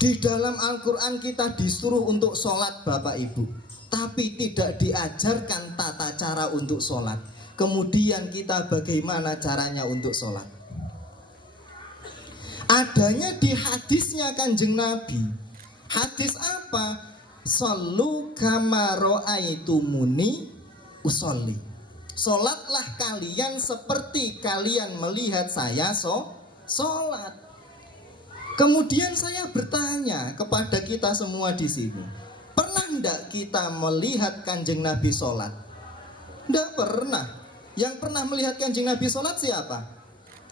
Di dalam Al-Quran kita disuruh untuk sholat Bapak Ibu, tapi tidak diajarkan tata cara untuk sholat. Kemudian kita bagaimana caranya untuk sholat? Adanya di hadisnya Kanjeng Nabi. Hadis apa? Shollu kama ra'aitumuni usolli. Sholatlah kalian seperti kalian melihat saya sholat. Kemudian saya bertanya kepada kita semua di sini, pernah enggak kita melihat Kanjeng Nabi sholat? Enggak pernah. Yang pernah melihat Kanjeng Nabi sholat siapa?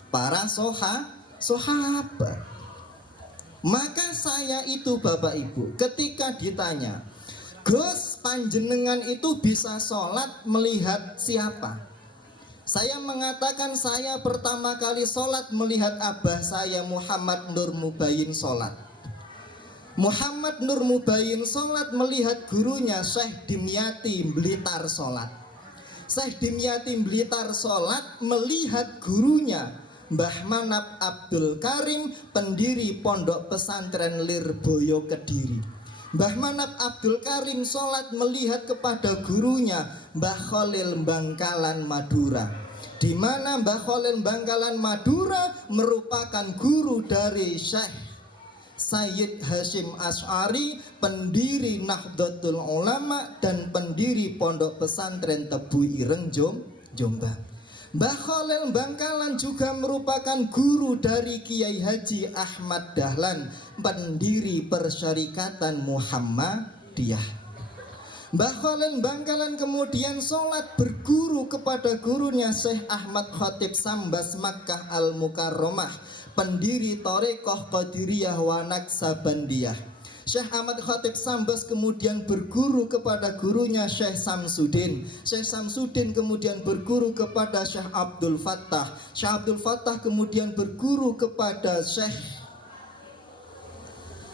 Para sahabat. Maka saya itu Bapak Ibu, ketika ditanya, Gus, panjenengan itu bisa sholat melihat siapa? Saya mengatakan saya pertama kali sholat melihat abah saya Muhammad Nur Mubayin sholat. Muhammad Nur Mubayin sholat melihat gurunya Syekh Dimyati Blitar sholat. Syekh Dimyati Blitar sholat melihat gurunya Mbah Manap Abdul Karim, pendiri Pondok Pesantren Lirboyo Kediri. Mbah Manap Abdul Karim sholat melihat kepada gurunya Mbah Khalil Bangkalan Madura, di mana Mbah Khalil Bangkalan Madura merupakan guru dari Syekh Sayyid Hashim Asy'ari, pendiri Nahdlatul Ulama dan pendiri Pondok Pesantren Tebu Ireng Jombang. Mbah Khalil Bangkalan juga merupakan guru dari Kiai Haji Ahmad Dahlan, pendiri Persyarikatan Muhammadiyah. Mbah Khalil Bangkalan kemudian sholat berguru kepada gurunya Syekh Ahmad Khatib Sambas Makkah Al-Mukarramah, pendiri Thariqah Qadiriyah wa Naksabandiyah. Syekh Ahmad Khatib Sambas kemudian berguru kepada gurunya Syekh Samsudin. Syekh Samsudin kemudian berguru kepada Syekh Abdul Fattah. Syekh Abdul Fattah kemudian berguru kepada Syekh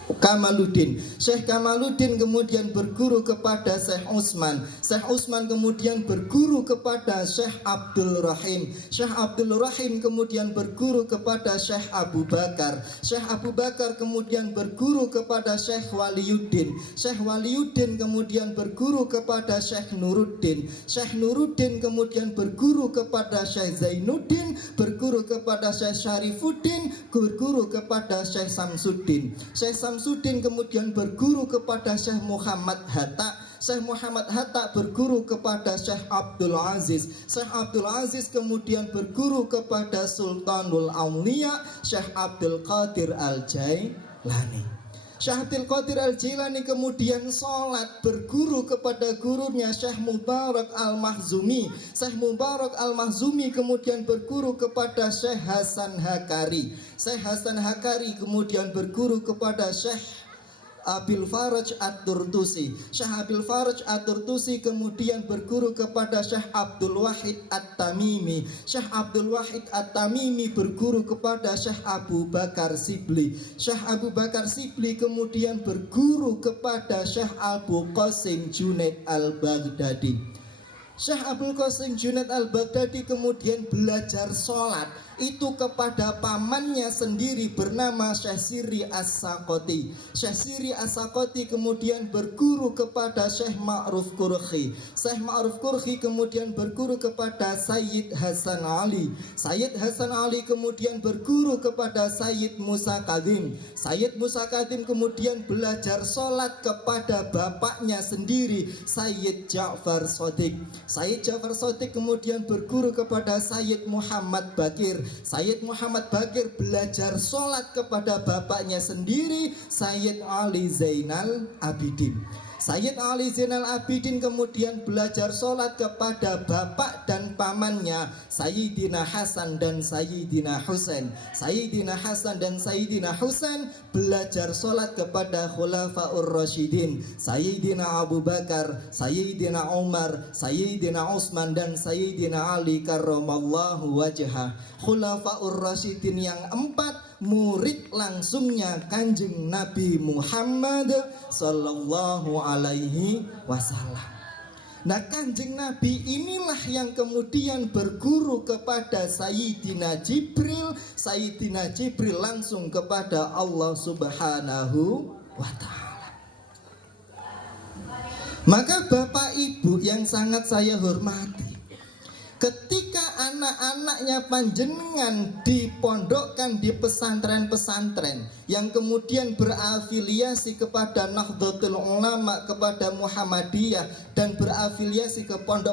Kamaluddin. Syekh Kamaluddin kemudian berguru kepada Syekh Utsman. Syekh Utsman kemudian berguru kepada Syekh Abdul Rahim. Syekh Abdul Rahim kemudian berguru kepada Syekh Abu Bakar. Syekh Abu Bakar kemudian berguru kepada Syekh Waliyuddin. Syekh Waliyuddin kemudian berguru kepada Syekh Nuruddin. Syekh Nuruddin kemudian berguru kepada Syekh Zainuddin, berguru kepada Syekh Syarifuddin, berguru kepada Syekh Samsuddin. Syekh Samsudin kemudian berguru kepada Syekh Muhammad Hatta. Syekh Muhammad Hatta berguru kepada Syekh Abdul Aziz. Syekh Abdul Aziz kemudian berguru kepada Sultanul Auliya Syekh Abdul Qadir Al-Jailani. Syekh Abdul Qadir Al-Jailani kemudian sholat berguru kepada gurunya Syekh Mubarak Al-Mahzumi. Syekh Mubarak Al-Mahzumi kemudian berguru kepada Syekh Hasan Hakari. Syekh Hasan Hakari kemudian berguru kepada Syekh Abil Faraj At-Turtusi. Syekh Abil Faraj At-Turtusi kemudian berguru kepada Syekh Abdul Wahid At-Tamimi. Syekh Abdul Wahid At-Tamimi berguru kepada Syekh Abu Bakar Sibli. Syekh Abu Bakar Sibli kemudian berguru kepada Syekh Abu Qasim Junaid Al-Baghdadi. Syekh Abdul Qasim Junaid Al-Baghdadi kemudian belajar sholat itu kepada pamannya sendiri bernama Syekh Siri As-Sakoti. Syekh Siri As-Sakoti kemudian berguru kepada Syekh Ma'ruf Qurhi. Syekh Ma'ruf Qurhi kemudian berguru kepada Sayyid Hasan Ali. Sayyid Hasan Ali kemudian berguru kepada Sayyid Musa Kadim. Sayyid Musa Kadim kemudian belajar sholat kepada bapaknya sendiri Sayyid Ja'far Shadiq. Sayyid Ja'far Shadiq kemudian berguru kepada Sayyid Muhammad Bakir. Sayyid Muhammad Bakir belajar sholat kepada bapaknya sendiri Sayyid Ali Zainal Abidin. Sayyid Ali Zainal Abidin kemudian belajar sholat kepada bapak dan pamannya Sayyidina Hasan dan Sayyidina Husain. Sayyidina Hasan dan Sayyidina Husain belajar sholat kepada Khulafaur Rasyidin Sayyidina Abu Bakar, Sayyidina Umar, Sayyidina Utsman dan Sayyidina Ali karramallahu wajhah. Khulafaur Rasyidin yang empat murid langsungnya Kanjeng Nabi Muhammad sallallahu alaihi wasallam. Nah, Kanjeng Nabi inilah yang kemudian berguru kepada Sayyidina Jibril. Sayyidina Jibril langsung kepada Allah Subhanahu wa ta'ala. Maka Bapak Ibu yang sangat saya hormati, ketika anak-anaknya panjenengan dipondokkan di pesantren-pesantren yang kemudian berafiliasi kepada Nahdlatul Ulama, kepada Muhammadiyah, dan berafiliasi ke pondok